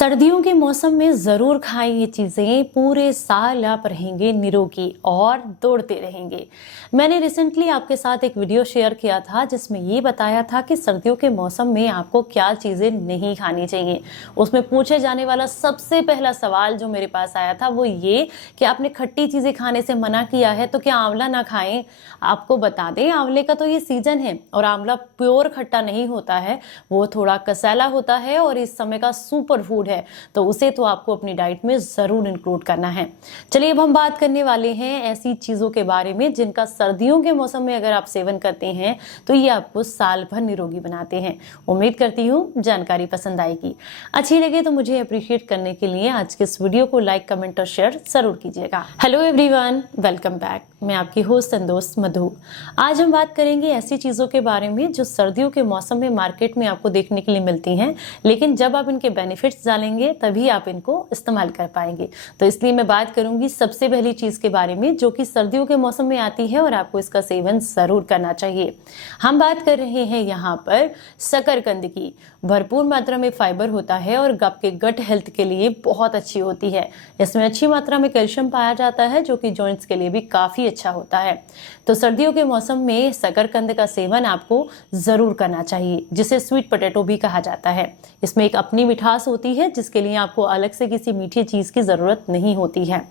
सर्दियों के मौसम में ज़रूर खाएं ये चीज़ें, पूरे साल आप रहेंगे निरोगी और दौड़ते रहेंगे। मैंने रिसेंटली आपके साथ एक वीडियो शेयर किया था जिसमें ये बताया था कि सर्दियों के मौसम में आपको क्या चीज़ें नहीं खानी चाहिए। उसमें पूछे जाने वाला सबसे पहला सवाल जो मेरे पास आया था वो ये कि आपने खट्टी चीज़ें खाने से मना किया है तो क्या आंवला ना खाएं। आपको बता दें, आंवले का तो ये सीजन है और आंवला प्योर खट्टा नहीं होता है, वो थोड़ा कसैला होता है और इस समय का सुपर फूड है, तो उसे तो आपको अपनी डाइट में जरूर इंक्लूड करना है। चलिए अब हम बात करने वाले हैं ऐसी चीजों के बारे में जिनका सर्दियों के मौसम में अगर आप सेवन करते हैं तो ये आपको साल भर निरोगी बनाते हैं। उम्मीद करती हूँ जानकारी पसंद आएगी। अच्छी लगे तो मुझे अप्रिशिएट करने के लिए आज के इस वीडियो को लाइक, कमेंट और शेयर जरूर कीजिएगा। Hello everyone, welcome back. मैं आपकी होस्ट एंड दोस्त मधु। आज हम बात करेंगे ऐसी चीजों के बारे में जो सर्दियों के मौसम में मार्केट में आपको देखने के लिए मिलती हैं, लेकिन जब आप इनके बेनिफिट्स जानेंगे तभी आप इनको इस्तेमाल कर पाएंगे। तो इसलिए मैं बात करूंगी सबसे पहली चीज के बारे में जो कि सर्दियों के मौसम में आती है और आपको इसका सेवन जरूर करना चाहिए। हम बात कर रहे हैं यहाँ पर शकरकंद की। भरपूर मात्रा में फाइबर होता है और आपके गट हेल्थ के लिए बहुत अच्छी होती है। इसमें अच्छी मात्रा में कैल्शियम पाया जाता है जो कि जॉइंट्स के लिए भी काफी अच्छा होता है। तो सर्दियों के मौसम में शकरकंद का सेवन आपको जरूर करना चाहिए, जिसे स्वीट पोटैटो भी कहा जाता है। इसमें एक अपनी मिठास होती है जिसके लिए आपको अलग से किसी मीठी चीज की जरूरत नहीं होती है।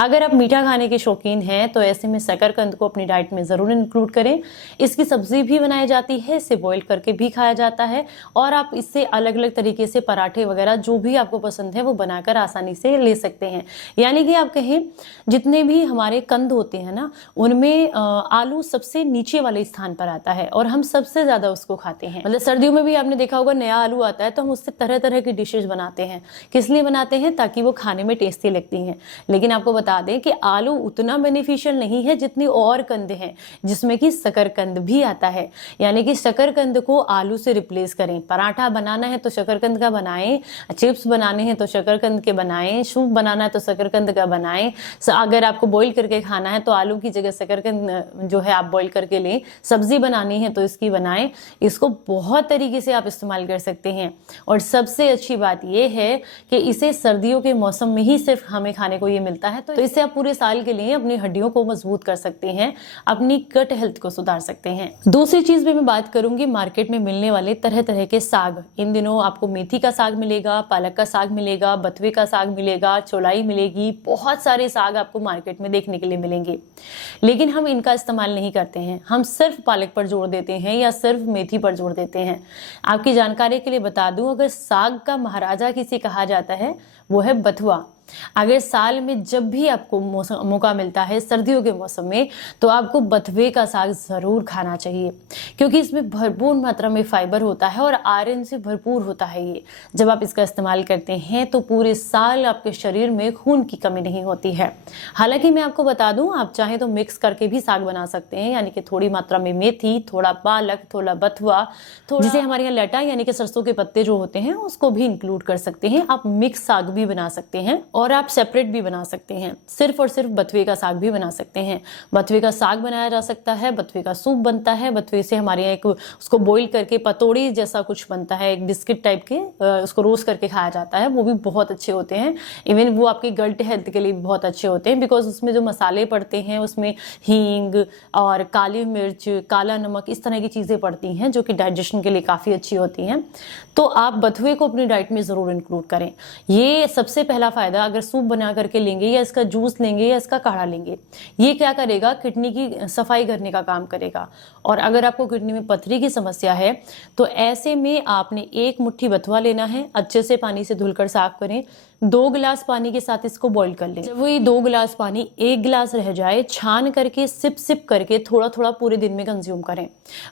अगर आप मीठा खाने के शौकीन हैं तो ऐसे में शकरकंद को अपनी डाइट में जरूर इंक्लूड करें। इसकी सब्जी भी बनाई जाती है, इसे बॉईल करके भी खाया जाता है और आप इससे अलग अलग तरीके से पराठे वगैरह जो भी आपको पसंद है वो बनाकर आसानी से ले सकते हैं। यानी कि आप कहें जितने भी हमारे कंद होते हैं ना, उनमें आलू सबसे नीचे वाले स्थान पर आता है और हम सबसे ज्यादा उसको खाते हैं। मतलब सर्दियों में भी आपने देखा होगा नया आलू आता है तो हम उससे तरह तरह की डिशेज बनाते हैं। किस लिए बनाते हैं? ताकि वो खाने में टेस्टी लगती हैं। लेकिन आपको बता दें कि आलू उतना बेनिफिशियल नहीं है जितनी और कंद हैं, जिसमें कि शकरकंद भी आता है। यानी कि शकरकंद को आलू से रिप्लेस करें। पराठा बनाना है तो शकरकंद का बनाएं, चिप्स बनाने हैं तो शकरकंद के बनाएं, सूप बनाना है तो शकरकंद का बनाएं। अगर आपको बॉईल करके खाना है तो आलू की जगह शकरकंद जो है आप बॉईल करके लें। सब्जी बनानी है तो इसकी बनाएं। इसको बहुत तरीके से आप इस्तेमाल कर सकते हैं और सबसे अच्छी बात यह है कि इसे सर्दियों के मौसम में ही सिर्फ हमें खाने को ये मिलता है। तो इससे आप पूरे साल के लिए अपनी हड्डियों को मजबूत कर सकते हैं, अपनी गट हेल्थ को सुधार सकते हैं। दूसरी चीज भी मैं बात करूंगी मार्केट में मिलने वाले तरह तरह के साग। इन दिनों आपको मेथी का साग मिलेगा, पालक का साग मिलेगा, बथुए का साग मिलेगा, चौलाई मिलेगी। बहुत सारे साग आपको मार्केट में देखने के लिए मिलेंगे, लेकिन हम इनका इस्तेमाल नहीं करते हैं। हम सिर्फ पालक पर जोर देते हैं या सिर्फ मेथी पर जोर देते हैं। आपकी जानकारी के लिए बता दूं, अगर साग का महाराजा किसे कहा जाता है वो है बथुआ। अगर साल में जब भी आपको मौका मिलता है सर्दियों के मौसम में तो आपको बथुए का साग जरूर खाना चाहिए, क्योंकि इसमें भरपूर मात्रा में फाइबर होता है और आयरन से भरपूर होता है। ये जब आप इसका इस्तेमाल करते हैं तो पूरे साल आपके शरीर में खून की कमी नहीं होती है। हालांकि मैं आपको बता दूं, आप चाहें तो मिक्स करके भी साग बना सकते हैं, यानी कि थोड़ी मात्रा में मेथी, थोड़ा पालक, थोड़ा बथुआ, जिसे हमारे यहाँ लटा यानी कि सरसों के पत्ते जो होते हैं उसको भी इंक्लूड कर सकते हैं। आप मिक्स साग भी बना सकते हैं और आप सेपरेट भी बना सकते हैं। सिर्फ और सिर्फ बथुए का साग भी बना सकते हैं। बथुए का साग बनाया जा सकता है, बथुए का सूप बनता है। बथुए से हमारे यहाँ एक उसको बॉईल करके पतोड़ी जैसा कुछ बनता है, एक बिस्किट टाइप के, उसको रोस्ट करके खाया जाता है। वो भी बहुत अच्छे होते हैं। इवन वो आपकी गट हेल्थ के लिए भी बहुत अच्छे होते हैं, बिकॉज उसमें जो मसाले पड़ते हैं उसमें हींग और काली मिर्च, काला नमक, इस तरह की चीजें पड़ती हैं जो कि डाइजेशन के लिए काफी अच्छी होती हैं। तो आप बथुए को अपनी डाइट में जरूर इंक्लूड करें। ये सबसे पहला फायदा। अगर सूप बना करके लेंगे या इसका जूस लेंगे या इसका काढ़ा लेंगे, ये क्या करेगा? किडनी की सफाई करने का काम करेगा। और अगर आपको किडनी में पथरी की समस्या है तो ऐसे में आपने एक मुट्ठी बथुआ लेना है, अच्छे से पानी से धुलकर साफ करें, 2 गिलास पानी के साथ इसको बॉईल कर लें। जब वो ये 2 गिलास पानी 1 गिलास रह जाए, छान करके सिप सिप करके थोड़ा थोड़ा पूरे दिन में कंज्यूम करें।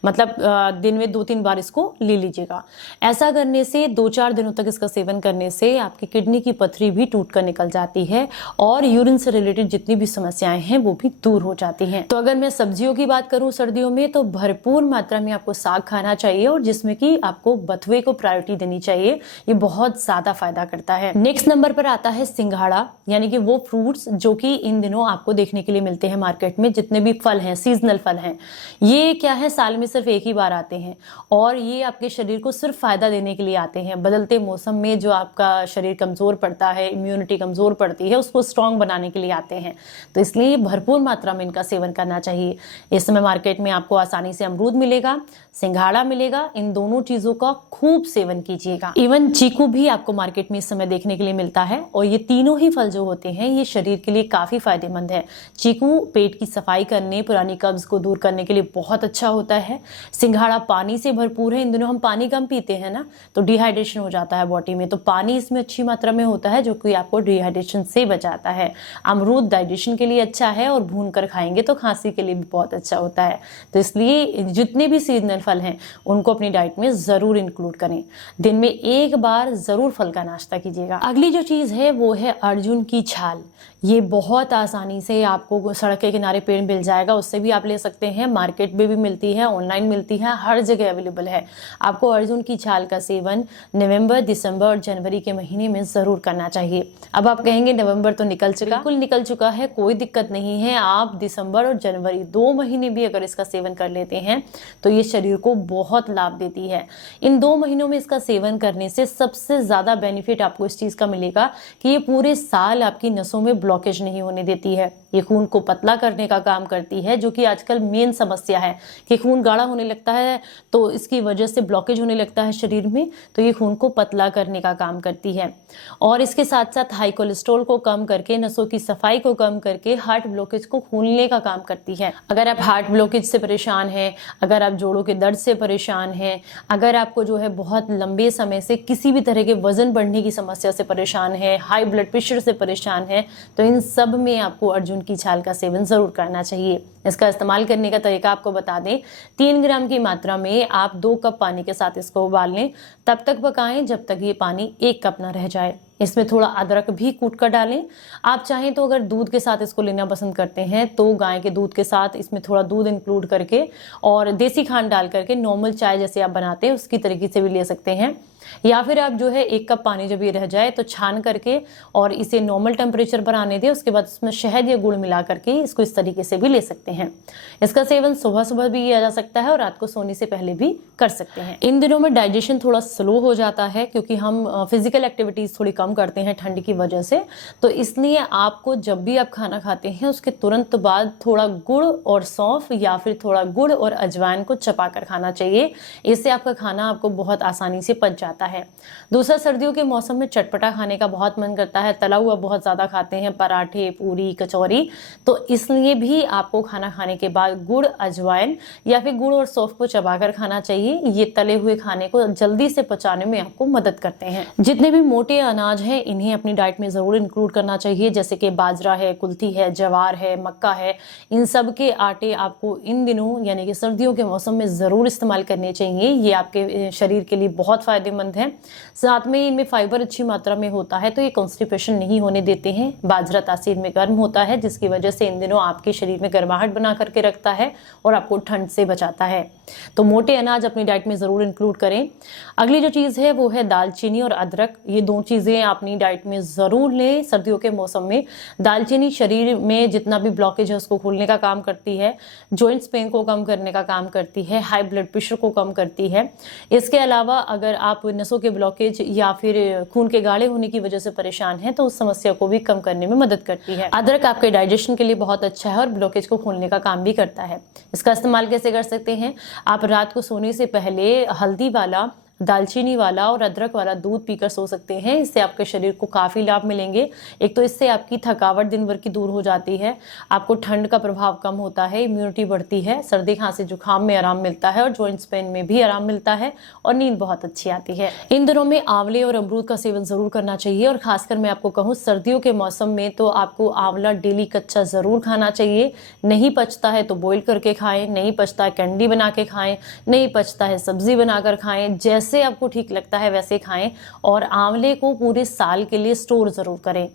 मतलब दिन में 2-3 बार इसको ले लीजिएगा। ऐसा करने से 2-4 दिनों तक इसका सेवन करने से आपकी किडनी की पथरी भी टूट कर निकल जाती है और यूरिन से रिलेटेड जितनी भी समस्याएं हैं वो भी दूर हो जाती हैं। तो अगर मैं सब्जियों की बात करूं सर्दियों में, तो भरपूर मात्रा में आपको साग खाना चाहिए और जिसमें कि आपको बथुए को प्रायोरिटी देनी चाहिए। ये बहुत ज्यादा फायदा करता है। नेक्स्ट नंबर पर आता है सिंघाड़ा, यानी कि वो फ्रूट्स जो कि इन दिनों आपको देखने के लिए मिलते हैं मार्केट में। जितने भी फल हैं, सीजनल फल हैं, ये क्या है, साल में सिर्फ एक ही बार आते हैं और ये आपके शरीर को सिर्फ फायदा देने के लिए आते हैं। बदलते मौसम में जो आपका शरीर कमजोर पड़ता है, इम्यूनिटी कमजोर पड़ती है, उसको स्ट्रांग बनाने के लिए आते हैं। तो इसलिए भरपूर मात्रा में इनका सेवन करना चाहिए। इस समय मार्केट में आपको आसानी से अमरूद मिलेगा, सिंघाड़ा मिलेगा, इन दोनों चीजों का खूब सेवन कीजिएगा। इवन चीकू भी आपको मार्केट में इस समय देखने के लिए मिलता है और ये तीनों ही फल जो होते हैं ये शरीर के लिए काफी फायदेमंद है। चीकू पेट की सफाई करने, पुरानी कब्ज को दूर करने के लिए बहुत अच्छा होता है। सिंघाड़ा पानी से भरपूर है। इन दिनों हम पानी कम पीते हैं ना, तो डिहाइड्रेशन हो जाता है बॉडी में, तो पानी इसमें अच्छी मात्रा में होता है जो कि आपको डिहाइड्रेशन से बचाता है। अमरूद डाइजेशन के लिए अच्छा है और भून कर खाएंगे तो खांसी के लिए भी बहुत अच्छा होता है। तो इसलिए जितने भी सीजनल फल हैं उनको अपनी डाइट में जरूर इंक्लूड करें। दिन में एक बार जरूर फल का नाश्ता कीजिएगा। अगली जो चीज है वो है अर्जुन की छाल। ये बहुत आसानी से आपको सड़क के किनारे पेड़ मिल जाएगा, उससे भी आप ले सकते हैं। मार्केट में भी मिलती है, ऑनलाइन मिलती है, हर जगह अवेलेबल है। आपको अर्जुन की छाल का सेवन नवंबर, दिसंबर और जनवरी के महीने में जरूर करना चाहिए। अब आप कहेंगे नवंबर तो निकल चुका, बिल्कुल निकल चुका है, कोई दिक्कत नहीं है। आप दिसंबर और जनवरी 2 महीने भी अगर इसका सेवन कर लेते हैं तो ये शरीर को बहुत लाभ देती है। इन 2 महीनों में इसका सेवन करने से सबसे ज्यादा बेनिफिट आपको इस चीज का मिलेगा कि ये पूरे साल आपकी नसों में ब्लॉकेज नहीं होने देती है। ये खून को पतला करने का काम करती है, जो कि आजकल मेन समस्या है कि खून गाढ़ा होने लगता है तो इसकी वजह से ब्लॉकेज होने लगता है शरीर में। तो ये खून को पतला करने का काम करती है और इसके साथ साथ हाई कोलेस्ट्रॉल को कम करके, नसों की सफाई को कम करके हार्ट ब्लॉकेज को खोलने का काम करती है। अगर आप हार्ट ब्लॉकेज से परेशान हैं, अगर आप जोड़ों के दर्द से परेशान हैं, अगर आपको जो है बहुत लंबे समय से किसी भी तरह के वजन बढ़ने की समस्या से परेशान है, हाई ब्लड प्रेशर से परेशान है, तो इन सब में आपको अर्जुन की छाल का सेवन जरूर करना चाहिए। इसका इस्तेमाल करने का तरीका आपको बता दें। 3 ग्राम की मात्रा में आप 2 कप पानी के साथ इसको उबाल लें, तब तक पकाएं जब तक ये पानी 1 कप ना रह जाए। इसमें थोड़ा अदरक भी कूट कर डालें। आप चाहें तो अगर दूध के साथ इसको लेना पसंद करते हैं तो गाय के दूध के साथ इसमें थोड़ा दूध इंक्लूड करके और देसी खांड डाल करके नॉर्मल चाय जैसे आप बनाते हैं उसकी तरीके से भी ले सकते हैं। या फिर आप जो है 1 कप पानी जब ये रह जाए तो छान करके और इसे नॉर्मल टेम्परेचर पर आने दें। उसके बाद इसमें शहद या गुड़ मिला करके इसको इस तरीके से भी ले सकते हैं। इसका सेवन सुबह सुबह भी किया जा सकता है और रात को सोने से पहले भी कर सकते हैं। इन दिनों में डाइजेशन थोड़ा स्लो हो जाता है क्योंकि हम फिजिकल एक्टिविटीज थोड़ी कम करते हैं ठंड की वजह से। तो इसलिए आपको जब भी आप खाना खाते हैं उसके तुरंत बाद थोड़ा गुड़ और सौंफ या फिर थोड़ा गुड़ और अजवाइन को चपा कर खाना चाहिए। इससे आपका खाना आपको बहुत आसानी से पच जाता है। दूसरा, सर्दियों के मौसम में चटपटा खाने का बहुत मन करता है, तला हुआ बहुत ज्यादा खाते हैं, पराठे, पूरी, कचौरी। तो इसलिए भी आपको खाना खाने के बाद गुड़, अजवाइन या फिर गुड़ और सौंफ को चबाकर खाना चाहिए। ये तले हुए खाने को जल्दी से पचाने में आपको मदद करते हैं। जितने भी मोटे अनाज हैं इन्हें अपनी डाइट में जरूर इंक्लूड करना चाहिए, जैसे कि बाजरा है, कुल्थी है, जवार है, मक्का है। इन सब के आटे आपको इन दिनों यानी कि सर्दियों के मौसम में जरूर इस्तेमाल करने चाहिए। ये आपके शरीर के लिए बहुत फायदेमंद है। साथ में इनमें फाइबर अच्छी मात्रा में होता है तो ये कॉन्स्टिपेशन नहीं होने देते हैं। बाजरा तासीर में गर्म होता है जिसकी वजह से इन दिनों आपके शरीर में गर्माहट बना करके रखता है और आपको ठंड से बचाता है। तो मोटे अनाज अपनी डाइट में जरूर इंक्लूड करें। अगली जो चीज है वो है दालचीनी और अदरक। ये 2 चीजें अपनी डाइट में जरूर लें सर्दियों के मौसम में। दालचीनी शरीर में जितना भी ब्लॉकेज है उसको खोलने का काम करती है, जॉइंट्स पेन को कम करने का काम करती है, हाई ब्लड प्रेशर को कम करती है। इसके अलावा अगर आप नसों के ब्लॉकेज या फिर खून के गाढ़े होने की वजह से परेशान हैं तो उस समस्या को भी कम करने में मदद करती है। अदरक आपके डाइजेशन के लिए बहुत अच्छा है और ब्लॉकेज को खोलने का काम भी करता है। इसका इस्तेमाल कैसे कर सकते हैं? आप रात को सोने से पहले हल्दी वाला, दालचीनी वाला और अदरक वाला दूध पीकर सो सकते हैं। इससे आपके शरीर को काफी लाभ मिलेंगे। एक तो इससे आपकी थकावट दिन भर की दूर हो जाती है, आपको ठंड का प्रभाव कम होता है, इम्यूनिटी बढ़ती है, सर्दी खांसी जुकाम में आराम मिलता है और जॉइंट्स पेन में भी आराम मिलता है और नींद बहुत अच्छी आती है। इन दिनों में आंवले और अमरूद का सेवन जरूर करना चाहिए और खासकर मैं आपको कहूँ सर्दियों के मौसम में तो आपको आंवला डेली कच्चा जरूर खाना चाहिए। नहीं पचता है तो बॉइल करके खाएं, नहीं पचता है कैंडी बना के खाएं, नहीं पचता है सब्जी बनाकर खाएं। जैसे जैसे आपको ठीक लगता है वैसे खाएं। और आंवले को पूरे साल के लिए स्टोर ज़रूर करें।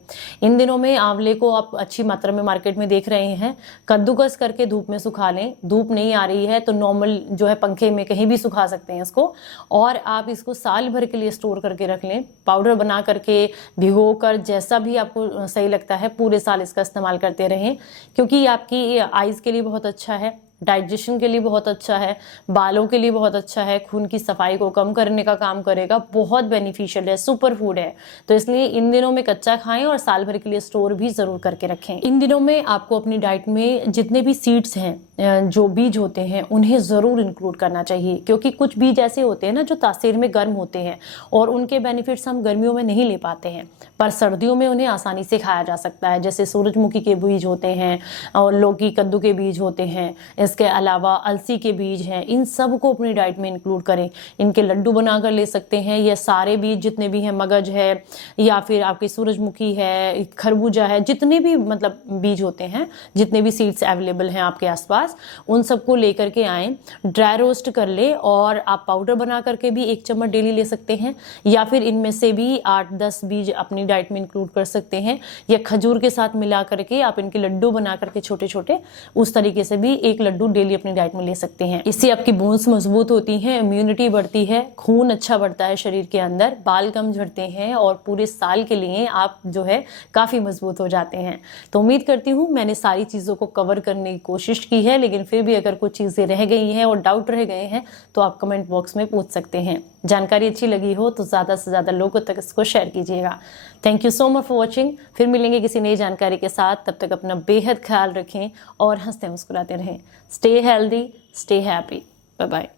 इन दिनों में आंवले को आप अच्छी मात्रा में मार्केट में देख रहे हैं, कद्दूकस करके धूप में सुखा लें। धूप नहीं आ रही है तो नॉर्मल जो है पंखे में कहीं भी सुखा सकते हैं इसको, और आप इसको साल भर के लिए स्टोर करके रख लें। पाउडर बना करके, भिगो कर, जैसा भी आपको सही लगता है पूरे साल इसका इस्तेमाल करते रहें, क्योंकि ये आपकी आईज के लिए बहुत अच्छा है, डाइजेशन के लिए बहुत अच्छा है, बालों के लिए बहुत अच्छा है, खून की सफाई को कम करने का काम करेगा, बहुत बेनिफिशियल है, सुपर फूड है। तो इसलिए इन दिनों में कच्चा खाएं और साल भर के लिए स्टोर भी जरूर करके रखें। इन दिनों में आपको अपनी डाइट में जितने भी सीड्स हैं, जो बीज होते हैं, उन्हें जरूर इंक्लूड करना चाहिए, क्योंकि कुछ बीज ऐसे होते हैं ना जो तासीर में गर्म होते हैं और उनके बेनिफिट्स हम गर्मियों में नहीं ले पाते हैं, पर सर्दियों में उन्हें आसानी से खाया जा सकता है। जैसे सूरजमुखी के बीज होते हैं और लौकी कद्दू के बीज होते हैं, इसके अलावा अलसी के बीज हैं। इन सब को अपनी डाइट में इंक्लूड करें। इनके लड्डू बनाकर ले सकते हैं। ये सारे बीज जितने भी हैं, मगज है या फिर आपकी सूरजमुखी है, खरबूजा है, जितने भी मतलब बीज होते हैं, जितने भी सीड्स अवेलेबल हैं आपके आसपास, उन सबको लेकर के आएं, ड्राई रोस्ट कर ले और आप पाउडर बना करके भी 1 चम्मच डेली ले सकते हैं, या फिर इनमें से भी 8-10 बीज अपनी डाइट में इंक्लूड कर सकते हैं, या खजूर के साथ मिला करके आप इनके लड्डू बना करके छोटे छोटे, उस तरीके से भी 1 लड्डू डेली अपनी डाइट में ले सकते हैं। इससे आपकी बोन्स मजबूत होती हैं, इम्यूनिटी बढ़ती है, खून अच्छा बढ़ता है शरीर के अंदर, बाल कम झड़ते हैं और पूरे साल के लिए आप जो है काफी मजबूत हो जाते हैं। तो उम्मीद करती हूँ मैंने सारी चीजों को कवर करने की कोशिश की है, लेकिन फिर भी अगर कुछ चीजें रह गई हैं और डाउट रह गए हैं तो आप कमेंट बॉक्स में पूछ सकते हैं। जानकारी अच्छी लगी हो तो ज्यादा से ज्यादा लोगों तक इसको शेयर कीजिएगा। Thank you so much for watching. फिर मिलेंगे किसी नई जानकारी के साथ, तब तक अपना बेहद ख्याल रखें और हंसते मुस्कुराते रहें। Stay healthy, stay happy, bye bye.